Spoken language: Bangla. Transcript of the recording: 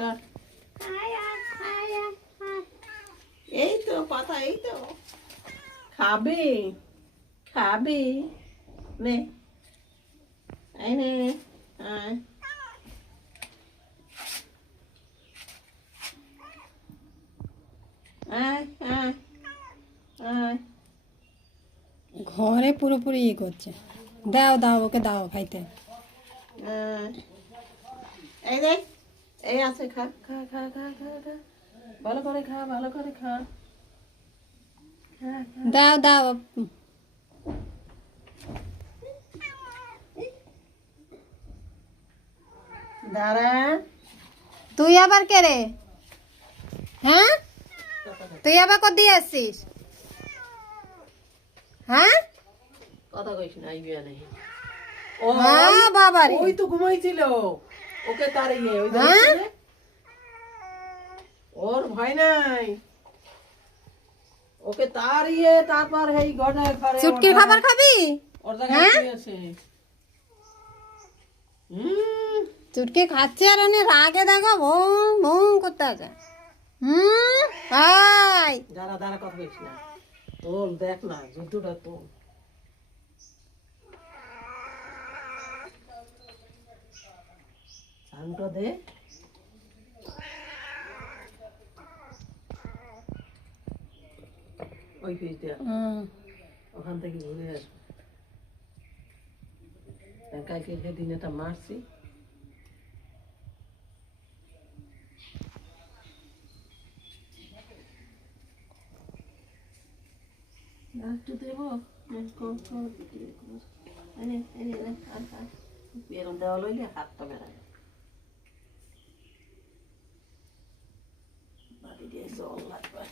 কর। এই তো কথা, এই তো খাবে খাবে। নে এই নে, আয় আয় আয় আয়। ঘরে পুরোপুরি ইয়ে করছে। দাও দাও ওকে দাও খাইতে। এই দেখ, এই আছে, খা খা খা খা খা খা, ভালো করে খা, ভালো করে খা। দাও দাও। দাঁড়া, তুই আবার কে রে? হ্যাঁ, তুই আবার কদি আসছিস? হ্যাঁ, কথা কইস না, এই বিয়া নেই। হ্যাঁ বাবা রে। ওই তো ঘুমাইছিল, ওকে তাড়িয়ে, ওই হ্যাঁ? দেখছিস নে? ওর ভয় নাই, ওকে তাড়িয়ে তারপর এই ঘরে ঘরে চুটকির খাবার খাবি? ওর হ্যাঁ? জায়গায় শুয়েছে। চুটকি খাচ্ছে আর উনি রাগে দেখো ভুং ভুং করতে আছে। আয় দাঁড়া দাঁড়া, কথা কইস না, তোল, দেখ না যুদ্ধটা তোল। শান্ত দে। ওই পিস দিয়া ওখান থেকে ঘুরে আসবে। কালকে যেদিন এটা মারছি, একটু দেবো, এরকম দেওয়া লইলে হাতটা বেড়ায়, বাড়ি দিয়ে জল লাগবে।